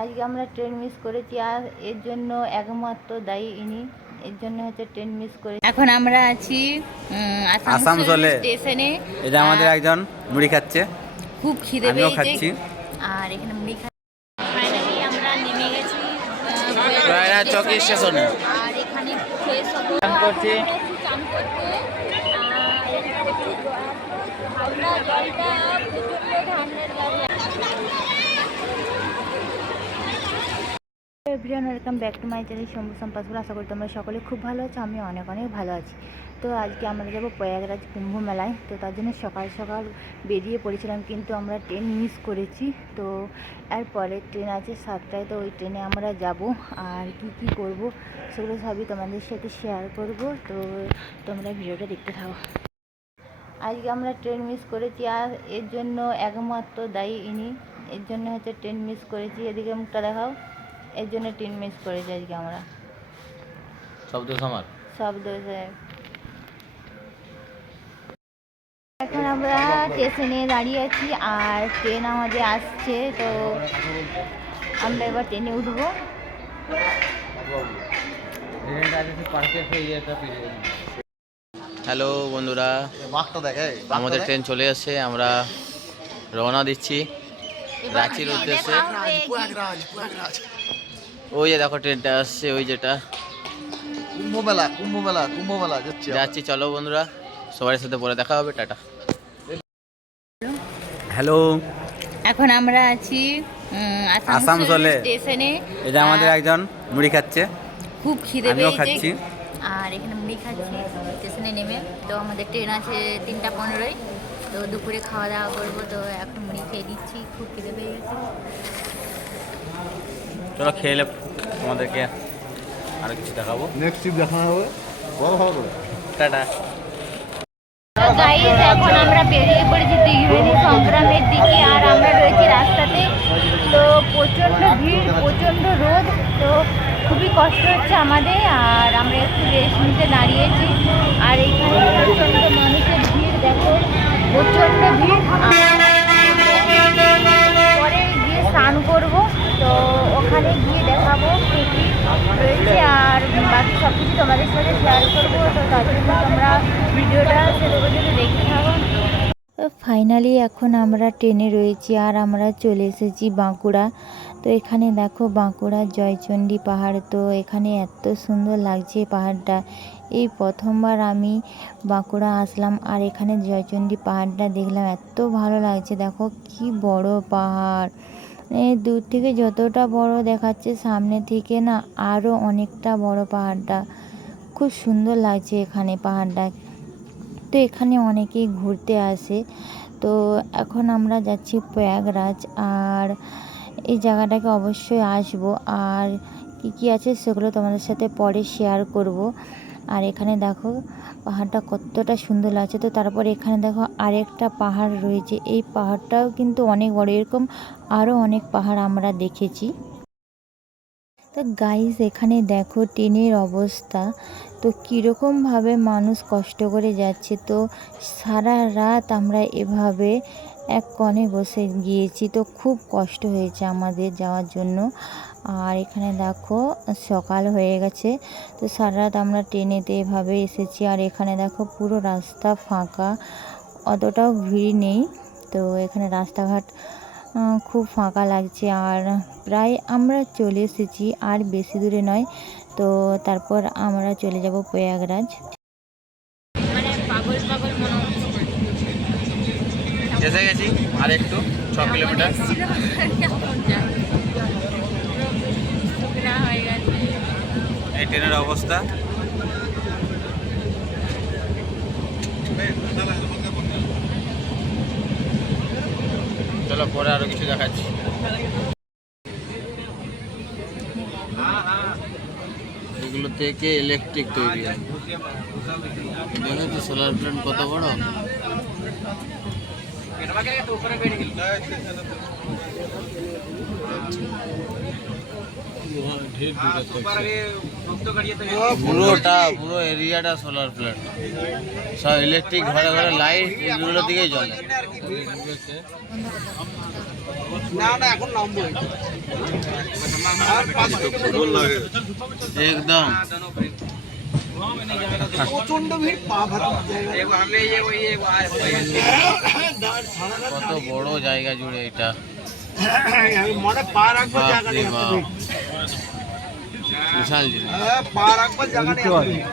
আজকে আমরা train miss করেছি আর এর জন্য একমাত্র দায়ী ইনি এর জন্য হচ্ছে ট্রেন মিস করে এখন আমরা আছি আসানসোল। স্টেশনে এটা আমাদের একজন মুড়ি খাচ্ছে খুব খিদে পেয়েছে খাচ্ছি। আর এখানে মুড়ি ফাইনালি আমরা নেমে গেছি রায়না চৌকি স্টেশনে। আর এখানে ফ্রেশ হব চান করছি। ঠান্ডা জলটা প্রচণ্ড ঠান্ডার everyone welcome back to my channel Shambhu Sampaspur আশা করি তোমরা সকলে খুব ভালো আছো আমি অনেক অনেক ভালো আছি। তো আজকে আমরা যাব প্রয়াগরাজ কুম্ভ মেলায়। তো তার জন্য সকাল সকাল বেরিয়ে পড়েছিলাম, কিন্তু আমরা ট্রেন মিস করেছি। তো এরপরে ট্রেন আছে সাতটায়, তো ওই ট্রেনে আমরা যাব। আর কি কি করব, সেগুলো সবই তোমাদের সাথে শেয়ার করব। তো তোমরা ভিডিওটা দেখতে থাকো। আজকে আমরা ট্রেন মিস করেছি, আর এর জন্য একমাত্র দায়ী ইনি। এর জন্য হচ্ছে ট্রেন মিস করেছি। এদিকে মুখটা দেখাও। এর জন্য ট্রেন মিস করেছি আজকে আমরা। শব্দ আমার? সব দোষে এখন আমরা স্টেশনে দাঁড়িয়ে আছি আর ট্রেন আমাদের আসছে তো আমরা এবার ট্রেনে উঠবো। হ্যালো বন্ধুরা আমাদের ট্রেন চলে এসেছে আমরা রওনা দিচ্ছি রাঁচির উদ্দেশ্যে। ওই যে দেখো ট্রেনটা আসছে ওই যেটা। কুম্ভ মেলা কুম্ভ মেলা কুম্ভ মেলা যাচ্ছি যাচ্ছি চলো বন্ধুরা সবার সাথে পরে দেখা হবে টাটা। হ্যালো। এখন আমরা আছি আসানসোলে। স্টেশনে। এটা আমাদের একজন মুড়ি খাচ্ছে। খুব খিদে আমিও পেয়েছে। খাচ্ছি। আর এখানে মুড়ি খাচ্ছি স্টেশনে নেমে। তো আমাদের ট্রেন আছে তিনটা পনেরোই তো দুপুরে খাওয়া দাওয়া করব তো এখন মুড়ি খেয়ে দিচ্ছি খুব খিদে পেয়ে গেছে। চলো খেয়ে এলে তোমাদেরকে আরও কিছু দেখাবো। নেক্সট ট্রিপ দেখানো হবে। বড় ভালো করে। টাটা। গাইস এখন আমরা বেরিয়ে পড়েছি দীঘিনী সংগ্রামের দিকে আর আমরা রয়েছি রাস্তাতে। তো প্রচণ্ড ভিড় প্রচণ্ড রোদ তো খুবই কষ্ট হচ্ছে আমাদের। আর আমরা একটু রেস্ট নিতে দাঁড়িয়েছি। আর এইখানে প্রচণ্ড মানুষের ভিড় দেখো প্রচণ্ড ভিড়। পরে গিয়ে স্নান করব তো ওখানে গিয়ে দেখাবো কী কী রয়েছে আর বাকি সব কিছু তোমাদের সাথে শেয়ার করব, তো তার জন্য তোমরা ভিডিওটা শেষ পর্যন্ত দেখতে থাকো। ফাইনালি এখন আমরা ট্রেনে রয়েছি আর আমরা চলে এসেছি বাঁকুড়া। তো এখানে দেখো বাঁকুড়ার জয়চণ্ডী পাহাড়, তো এখানে এত সুন্দর লাগছে পাহাড়টা। এই প্রথমবার আমি বাঁকুড়া আসলাম আর এখানে জয়চণ্ডী পাহাড়টা দেখলাম, এত ভালো লাগছে। দেখো কি বড় পাহাড়। দূর থেকে যতটা বড় দেখাচ্ছে, সামনে থেকে না আরও অনেকটা বড় পাহাড়টা। খুব সুন্দর লাগছে এখানে পাহাড়টা। তো এখানে অনেকেই ঘুরতে আসে। তো এখন আমরা যাচ্ছি প্রয়াগরাজ। আর এই জায়গাটাকে অবশ্যই আসব। আর কি কি আছে সেগুলো তোমাদের সাথে পরে শেয়ার করব। আর এখানে দেখো পাহাড়টা কতটা সুন্দর লাগছে। তো তারপর এখানে দেখো আরেকটা পাহাড় রয়েছে। এই পাহাড়টাও কিন্তু অনেক বড়। এরকম আরও অনেক পাহাড় আমরা দেখেছি। তো গাইস এখানে দেখো ট্রেনের অবস্থা। তো কীরকমভাবে মানুষ কষ্ট করে যাচ্ছে। তো সারা রাত আমরা এভাবে এক কণে বসে গিয়েছি তো খুব কষ্ট হয়েছে আমাদের যাওয়ার জন্য। আর এখানে দেখো, সকাল হয়ে গেছে তো সারা রাত আমরা ট্রেনেতে এভাবে এসেছি। আর এখানে দেখো, পুরো রাস্তা ফাঁকা, অতটাও ভিড় নেই। তো এখানে রাস্তাঘাট খুব ফাঁকা লাগছে। আর প্রায় আমরা চলে এসেছি, আর বেশি দূরে নয়। তো তারপর আমরা চলে যাব প্রয়াগরাজ মানে পাগল পাগল মনে এসে গেছি আর একটু ছ কিলোমিটার। এই ট্রেনের অবস্থা। চলো পরে আরও কিছু দেখাচ্ছি। এগুলো থেকে ইলেকট্রিক তৈরি দেখেছ সোলার প্ল্যান্ট কত বড়? পুরোটা পুরো এরিয়াটা সোলার প্ল্যান্ট সব ইলেকট্রিক ঘরে ঘরে লাইট এগুলো দিকেই জ্বলে না না এখন নামবো আর পাঁচ কিলোমিটার একদম। প্রচণ্ড ভিড় পা ভাতার কত বড় জায়গা জুড়ে এটা মনে পা রাখব বাপ জায়গা রে নেই বাপ। বিশাল জিনিস হ্যাঁ, পা রাখব জায়গা নেই এত ভিড়।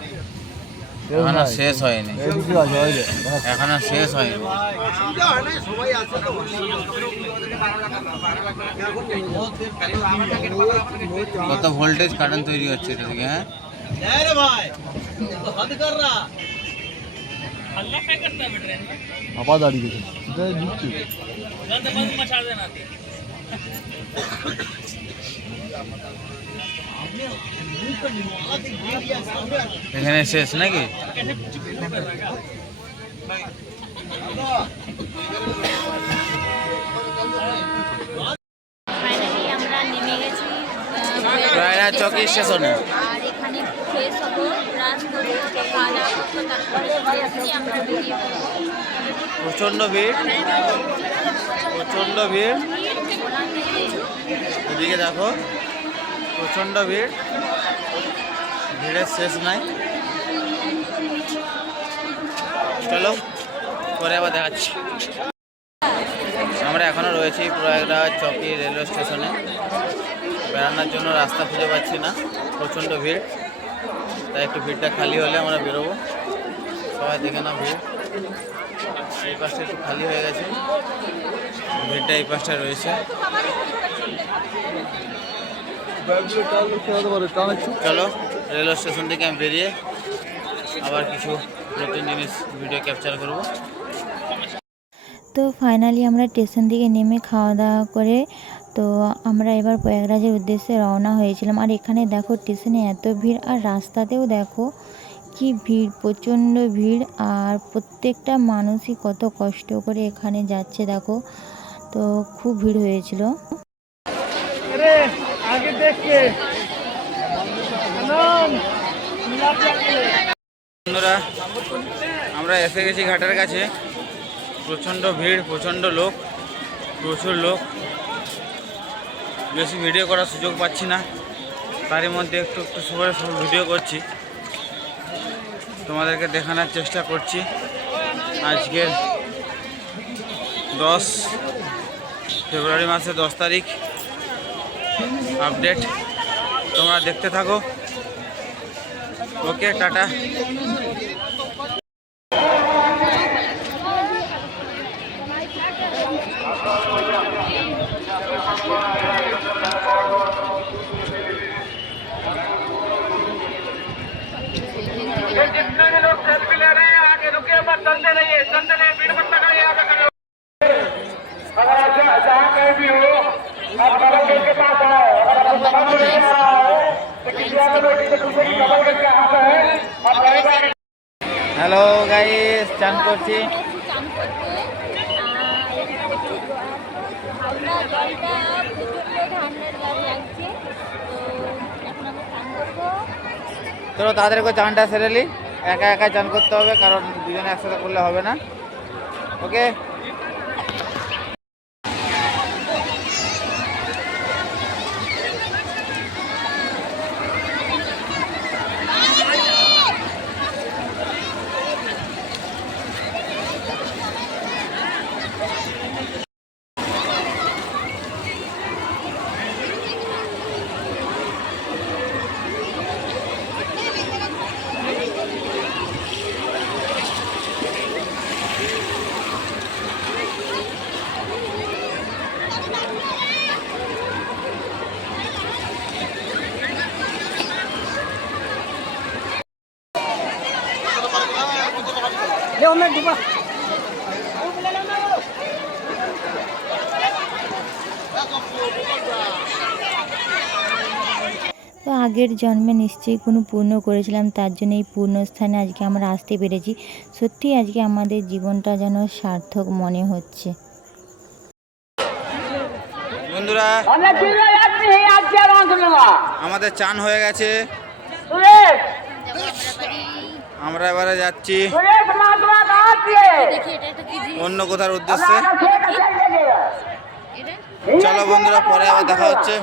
এখনও শেষ হয়নি এখনও শেষ হয়নি অসুবিধা হয় না সবাই আছে তো এখন কত ভোল্টেজ কারেন্ট তৈরি হচ্ছে এটা থেকে হ্যাঁ আবার দাঁড়িয়ে গেছে এটা দিচ্ছি এখানে শেষ নাকি ফাইনালি আমরা নেমে গেছি। আহ, রায়না চকি স্টেশনে আর এখানে ফ্রেশ হব ব্রাশ করব খাওয়া দাওয়া করব তারপরে চলে আসছি আমরা বেরিয়ে পড়ব প্রচণ্ড ভিড়। প্রচণ্ড ভিড়। এদিকে দেখো প্রচণ্ড ভিড়। ভিড়ের শেষ নাই। চলো, পরে আবার দেখাচ্ছি। আমরা এখনও রয়েছি প্রয়াগরাজ চকি রেলওয়ে স্টেশনে। বেড়ানোর জন্য রাস্তা খুঁজে পাচ্ছি না। প্রচণ্ড ভিড়। তাই একটু ভিড়টা খালি হলে আমরা বেরোবো। সবাই দেখে না ভিড়। এই পাশটা একটু খালি হয়ে গেছে। ভিড়টা এই পাশটা রয়েছে। চলো, রেলওয়ে স্টেশন থেকে আমি বেরিয়ে আবার কিছু নতুন জিনিস ভিডিও ক্যাপচার করব। তো ফাইনালি আমরা স্টেশন থেকে নেমে খাওয়া দাওয়া করে তো আমরা এবার প্রয়াগরাজের উদ্দেশ্যে রওনা হয়েছিলাম। আর এখানে দেখো স্টেশনে এত ভিড় আর রাস্তাতেও দেখো কি ভিড় প্রচণ্ড ভিড় আর প্রত্যেকটা মানুষই কত কষ্ট করে এখানে যাচ্ছে দেখো। তো খুব ভিড় হয়েছিল। বন্ধুরা আমরা এসে গেছি ঘাটের কাছে। প্রচণ্ড ভিড় প্রচণ্ড লোক প্রচুর লোক। বেশি ভিডিও করার সুযোগ পাচ্ছি না। তারই মধ্যে একটু একটু সবাই সব ভিডিও করছি। তোমাদেরকে দেখানোর চেষ্টা করছি। আজকের দশ ফেব্রুয়ারি মাসে দশ তারিখ। আপডেট। তোমরা দেখতে থাকো। ওকে, টাটা। चलते रहिए चलते रहिए भीड़ मत लगाइए आगे खड़े हो। अगर आप जहाँ जहाँ कहीं भी हो आप कमल गेट के पास आओ अगर आपको समझ में नहीं आ रहा है तो किसी और लोग से पूछे कि कमल गेट के हाथ है आप कहीं भी आगे হ্যালো গাইস চান করছি চান করবো হাওড়া জলটা প্রচণ্ড ঠান্ডার গাড়ি লাগছে তো এখন আমরা চান করবো চলো তাড়াতাড়ি করে চানটা সেরে নি একা একা চান করতে হবে কারণ দুজনে একসাথে করলে হবে না। ওকে তো আগের জন্মে নিশ্চয়ই কোনো পূর্ণ করেছিলাম তার জন্য এই পূর্ণ স্থানে আজকে আমরা আসতে পেরেছি। সত্যি আজকে আমাদের জীবনটা যেন সার্থক মনে হচ্ছে। বন্ধুরা আমাদের চান হয়ে গেছে। আমরা এবারে যাচ্ছি অন্য কোথার উদ্দেশ্যে। চলো বন্ধুরা পরে আবার দেখা হচ্ছে।